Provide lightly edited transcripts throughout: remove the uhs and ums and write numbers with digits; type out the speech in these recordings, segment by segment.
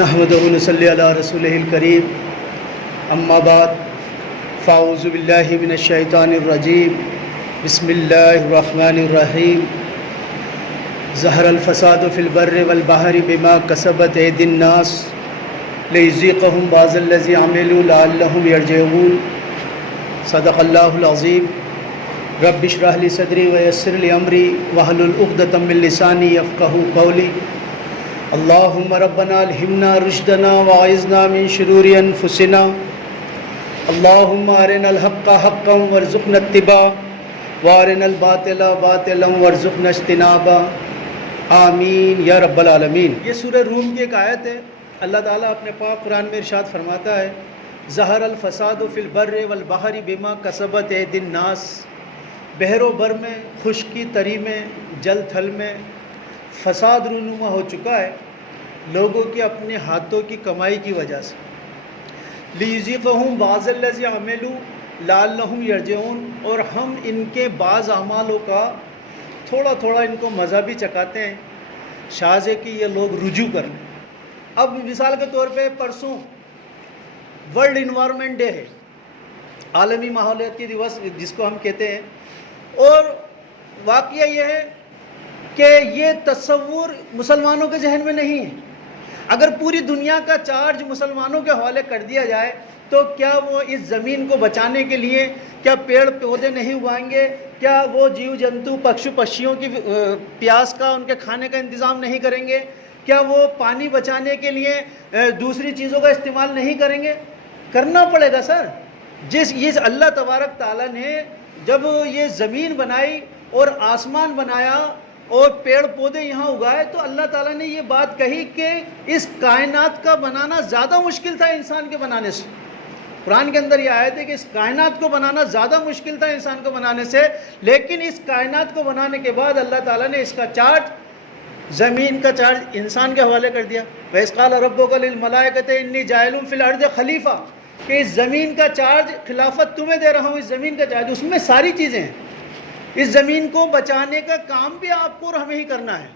نحمده ونصلي على رسوله الكريم اما بعد فاعوذ بالله من الشیطان الرجیم بسم اللہ الرحمن الرحیم ظہر الفساد فی البر والبحر بما کسبت ایدی الناس لیذیقہم بعض الذی عملوا لعلہم یرجعون صدق اللہ العظیم رب اشرح لی صدری ویسر لی امری واحلل عقدۃ من لسانی یفقہوا قولی اللہم ربنا الہمنا رشدنا واعذنا من شرور انفسنا اللہم ارنا الحق حقا وارزقنا اتباعہ وارنا الباطل باطلا وارزقنا اجتنابہ آمین یا رب العالمین۔ یہ سورہ روم کی ایک آیت ہے۔ اللہ تعالیٰ اپنے پاک قرآن میں ارشاد فرماتا ہے ظہر الفساد فی البر والبحر بما کسبت ایدی الناس، بحر و بر میں، خشکی تری میں، جل تھل میں فساد رونما ہو چکا ہے لوگوں کی اپنے ہاتھوں کی کمائی کی وجہ سے۔ لیذیقہم بعض الذی عملوا لعلہم یرجعون، اور ہم ان کے بعض اعمالوں کا تھوڑا تھوڑا ان کو مزہ بھی چکاتے ہیں شاذ ہے کہ یہ لوگ رجوع کر لیں۔ اب مثال کے طور پہ پرسوں ورلڈ انوائرمنٹ ڈے ہے، عالمی ماحولیاتی دیوس جس کو ہم کہتے ہیں، اور واقعہ یہ ہے کہ یہ تصور مسلمانوں کے ذہن میں نہیں ہے۔ اگر پوری دنیا کا چارج مسلمانوں کے حوالے کر دیا جائے تو کیا وہ اس زمین کو بچانے کے لیے کیا پیڑ پودے نہیں اگائیں گے؟ کیا وہ جیو جنتو پکشیوں کی پیاس کا، ان کے کھانے کا انتظام نہیں کریں گے؟ کیا وہ پانی بچانے کے لیے دوسری چیزوں کا استعمال نہیں کریں گے؟ کرنا پڑے گا سر۔ یہ اللہ تبارک تعالیٰ نے جب یہ زمین بنائی اور آسمان بنایا اور پیڑ پودے یہاں اگائے تو اللہ تعالیٰ نے یہ بات کہی کہ اس کائنات کا بنانا زیادہ مشکل تھا انسان کے بنانے سے۔ قرآن کے اندر یہ آیت ہے کہ اس کائنات کو بنانا زیادہ مشکل تھا انسان کو بنانے سے، لیکن اس کائنات کو بنانے کے بعد اللہ تعالیٰ نے اس کا چارج، زمین کا چارج انسان کے حوالے کر دیا۔ وَإِذْ قَالَ رَبُّكَ لِلْمَلَائِكَةِ إِنِّي جَاعِلٌ فِي الْأَرْضِ خَلِيفَةً، کہ اس زمین کا چارج، خلافت تمہیں دے رہا ہوں، اس زمین کا چارج، اس میں ساری چیزیں ہیں۔ اس زمین کو بچانے کا کام بھی آپ کو اور ہمیں ہی کرنا ہے۔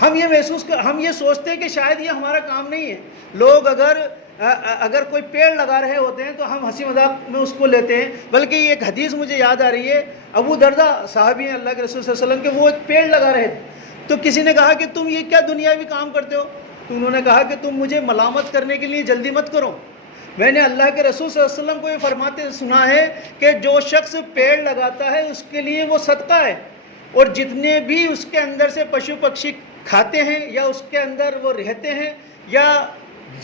ہم یہ سوچتے ہیں کہ شاید یہ ہمارا کام نہیں ہے۔ لوگ اگر کوئی پیڑ لگا رہے ہوتے ہیں تو ہم ہنسی مذاق میں اس کو لیتے ہیں، بلکہ یہ ایک حدیث مجھے یاد آ رہی ہے، ابو درداء صحابی ہیں اللہ کے رسول صلی اللہ علیہ وسلم کے، وہ ایک پیڑ لگا رہے تھے تو کسی نے کہا کہ تم یہ کیا دنیاوی کام کرتے ہو؟ تو انہوں نے کہا کہ تم مجھے ملامت کرنے کے لیے جلدی مت کرو، میں نے اللہ کے رسول صلی اللہ علیہ وسلم کو یہ فرماتے سنا ہے کہ جو شخص پیڑ لگاتا ہے اس کے لیے وہ صدقہ ہے، اور جتنے بھی اس کے اندر سے پشو پکشی کھاتے ہیں یا اس کے اندر وہ رہتے ہیں یا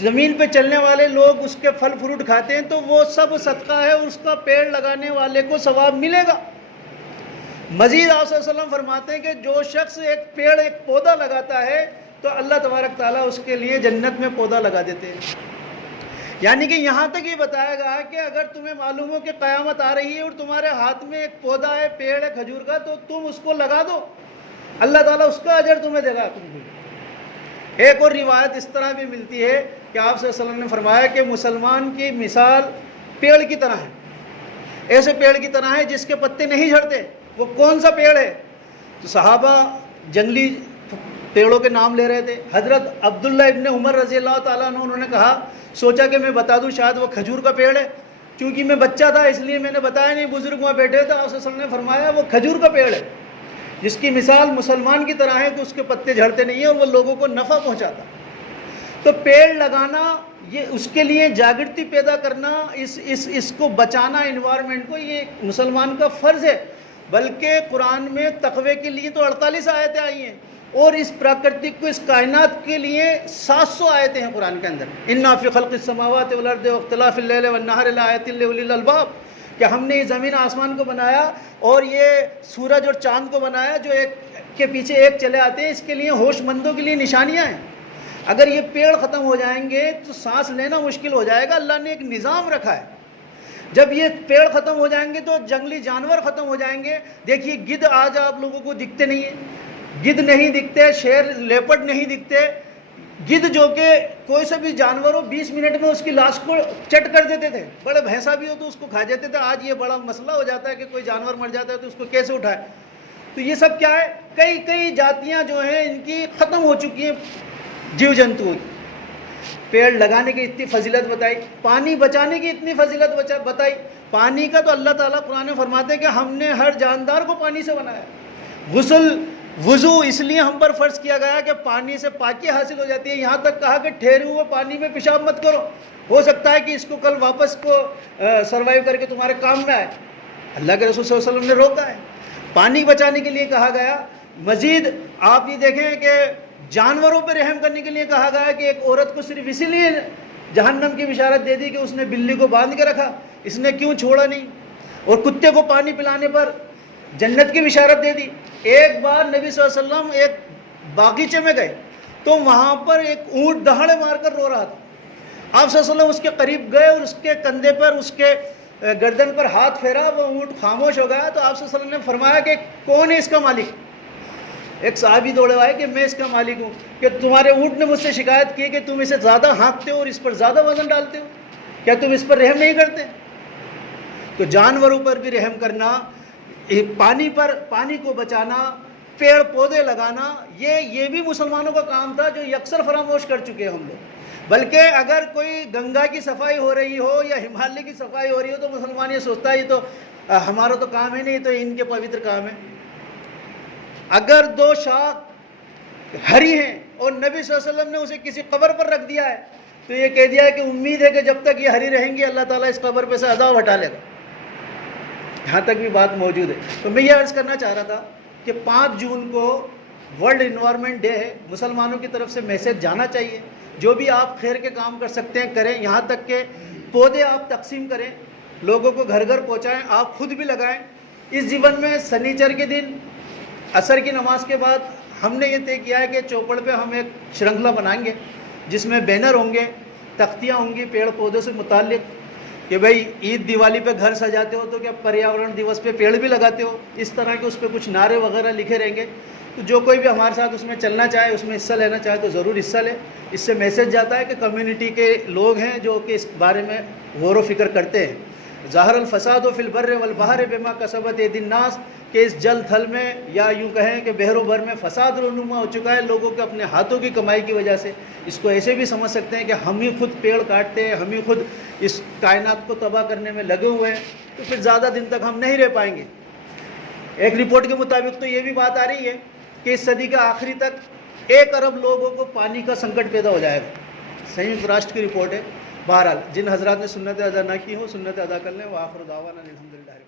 زمین پہ چلنے والے لوگ اس کے پھل فروٹ کھاتے ہیں تو وہ سب صدقہ ہے، اور اس کا پیڑ لگانے والے کو ثواب ملے گا۔ مزید آپ صلی اللہ علیہ وسلم فرماتے ہیں کہ جو شخص ایک پیڑ، ایک پودا لگاتا ہے تو اللہ تبارک تعالیٰ اس کے لیے جنت میں پودا لگا دیتے ہیں۔ یعنی کہ یہاں تک یہ بتایا گیا کہ اگر تمہیں معلوم ہو کہ قیامت آ رہی ہے اور تمہارے ہاتھ میں ایک پودا ہے، پیڑ ہے کھجور کا، تو تم اس کو لگا دو، اللہ تعالیٰ اس کا اجر تمہیں دے گا۔ ایک اور روایت اس طرح بھی ملتی ہے کہ آپ صلی اللہ علیہ وسلم نے فرمایا کہ مسلمان کی مثال پیڑ کی طرح ہے، ایسے پیڑ کی طرح ہے جس کے پتے نہیں جھڑتے۔ وہ کون سا پیڑ ہے؟ تو صحابہ جنگلی پیڑوں کے نام لے رہے تھے۔ حضرت عبداللہ ابن عمر رضی اللہ تعالیٰ عنہ، انہوں نے کہا، سوچا کہ میں بتا دوں شاید وہ کھجور کا پیڑ ہے، کیونکہ میں بچہ تھا اس لیے میں نے بتایا نہیں، بزرگ وہاں بیٹھے تھے، آپ صلی اللہ علیہ وسلم نے فرمایا وہ کھجور کا پیڑ ہے جس کی مثال مسلمان کی طرح ہے کہ اس کے پتے جھڑتے نہیں ہیں اور وہ لوگوں کو نفع پہنچاتا۔ تو پیڑ لگانا، یہ اس کے لیے جاگرتی پیدا کرنا، اس کو بچانا، انوائرمنٹ کو، یہ مسلمان کا فرض ہے۔ بلکہ قرآن میں تقوی کے لیے تو 48 آیتیں آئی ہیں، اور اس پراکرتک کو، اس کائنات کے لیے 700 آیتیں ہیں قرآن کے اندر۔ اِنَّا فِي خَلْقِ السَّمَاوَاتِ وَالْأَرْضِ وَاخْتِلَافِ اللَّيْلِ وَالنَّهَارِ لَآيَاتٍ لِأُولِي الْأَلْبَابِ، کہ ہم نے یہ زمین آسمان کو بنایا اور یہ سورج اور چاند کو بنایا جو ایک کے پیچھے ایک چلے آتے ہیں، اس کے لیے ہوش مندوں کے لیے نشانیاں ہیں۔ اگر یہ پیڑ ختم ہو جائیں گے تو سانس لینا مشکل ہو جائے گا۔ اللہ نے ایک نظام رکھا ہے، جب یہ پیڑ ختم ہو جائیں گے تو جنگلی جانور ختم ہو جائیں گے۔ دیکھیے گدھ آج آپ لوگوں کو دکھتے نہیں ہیں، گدھ نہیں دکھتے، شیر لیپرڈ نہیں دکھتے۔ گدھ جو کہ کوئی سا بھی جانور ہو 20 منٹ میں اس کی لاش کو چٹ کر دیتے تھے، بڑے بھینسا بھی ہو تو اس کو کھا جاتے تھے۔ آج یہ بڑا مسئلہ ہو جاتا ہے کہ کوئی جانور مر جاتا ہے تو اس کو کیسے اٹھائے۔ تو یہ سب کیا ہے؟ کئی جاتیاں جو ہیں ان کی ختم ہو چکی ہیں جیو جنتو کی۔ پیڑ لگانے کی اتنی فضیلت بتائی، پانی بچانے کی اتنی فضیلت بتائی۔ پانی کا تو اللہ تعالیٰ قرآن میں فرماتے ہیں کہ ہم نے ہر جاندار کو پانی سے بنایا۔ غسل وضو اس لیے ہم پر فرض کیا گیا کہ پانی سے پاکی حاصل ہو جاتی ہے، یہاں تک کہا کہ ٹھہرے ہوئے پانی میں پیشاب مت کرو، ہو سکتا ہے کہ اس کو کل واپس کو سروائیو کر کے تمہارے کام میں آئے۔ اللہ کے رسول صلی اللہ علیہ وسلم نے روکا ہے، پانی بچانے کے لیے کہا گیا۔ مزید آپ یہ دیکھیں کہ جانوروں پہ رحم کرنے کے لیے کہا گیا کہ ایک عورت کو صرف اسی لیے جہنم کی بشارت دے دی کہ اس نے بلی کو باندھ کے رکھا، اس نے کیوں چھوڑا نہیں، اور کتے کو پانی پلانے پر جنت کی بشارت دے دی۔ ایک بار نبی صلی اللہ علیہ وسلم ایک باغیچے میں گئے تو وہاں پر ایک اونٹ دہاڑے مار کر رو رہا تھا۔ آپ صلی اللہ علیہ وسلم اس کے قریب گئے اور اس کے کندھے پر، اس کے گردن پر ہاتھ پھیرا، وہ اونٹ خاموش ہو گیا۔ تو آپ صلی اللہ علیہ وسلم نے فرمایا کہ کون ہے اس کا مالک؟ ایک صحابی دوڑے آئے کہ میں اس کا مالک ہوں، کہ تمہارے اونٹ نے مجھ سے شکایت کی کہ تم اسے زیادہ ہانکتے ہو اور اس پر زیادہ وزن ڈالتے ہو، کیا تم اس پر رحم نہیں کرتے؟ تو جانوروں پر بھی رحم کرنا، پانی کو بچانا، پیڑ پودے لگانا، یہ بھی مسلمانوں کا کام تھا جو یکسر فراموش کر چکے ہیں ہم لوگ۔ بلکہ اگر کوئی گنگا کی صفائی ہو رہی ہو یا ہمالیہ کی صفائی ہو رہی ہو تو مسلمان یہ سوچتا ہے یہ تو ہمارا تو کام ہے نہیں، تو ان کے پوتر کام ہے۔ اگر دو شاخ ہری ہیں اور نبی صلی اللہ علیہ وسلم نے اسے کسی قبر پر رکھ دیا ہے تو یہ کہہ دیا ہے کہ امید ہے کہ جب تک یہ ہری رہیں گی اللہ تعالیٰ اس قبر پہ سے عذاب ہٹا لے گا، یہاں تک بھی بات موجود ہے۔ تو میں یہ عرض کرنا چاہ رہا تھا کہ 5 جون کو ورلڈ انوائرمنٹ ڈے ہے، مسلمانوں کی طرف سے میسیج جانا چاہیے، جو بھی آپ خیر کے کام کر سکتے ہیں کریں، یہاں تک کہ پودے آپ تقسیم کریں، لوگوں کو گھر گھر پہنچائیں، آپ خود بھی لگائیں۔ اس جیون میں سنیچر کے دن عصر کی نماز کے بعد ہم نے یہ طے کیا ہے کہ چوپڑ پہ ہم ایک شرنکھلا بنائیں گے جس میں بینر ہوں گے، تختیاں ہوں گی پیڑ پودوں سے متعلق، کہ بھئی عید دیوالی پہ گھر سجاتے ہو تو کیا پریاورن دیوس پہ پیڑ بھی لگاتے ہو، اس طرح کے اس پہ کچھ نعرے وغیرہ لکھے رہیں گے۔ تو جو کوئی بھی ہمارے ساتھ اس میں چلنا چاہے، اس میں حصہ لینا چاہے تو ضرور حصہ لے۔ اس سے میسیج جاتا ہے کہ کمیونٹی کے لوگ ہیں جو کہ اس بارے میں غور و فکر کرتے ہیں۔ ظاہر الفساد فی البر والبحر بما کسبت ایدی الناس، کہ اس جل تھل میں یا یوں کہیں کہ بحر و بر میں فساد رونما ہو چکا ہے لوگوں کے اپنے ہاتھوں کی کمائی کی وجہ سے۔ اس کو ایسے بھی سمجھ سکتے ہیں کہ ہم ہی خود پیڑ کاٹتے ہیں، ہم ہی خود اس کائنات کو تباہ کرنے میں لگے ہوئے ہیں، تو پھر زیادہ دن تک ہم نہیں رہ پائیں گے۔ ایک رپورٹ کے مطابق تو یہ بھی بات آ رہی ہے کہ اس صدی کے آخری تک 1 ارب لوگوں کو پانی کا سنکٹ پیدا ہو جائے گا، سنیکت راشٹر کی رپورٹ ہے۔ بہرحال جن حضرات نے سنت ادا نہ کی ہو سنت ادا کر لیں۔ وآخر دعوانا الحمدللہ۔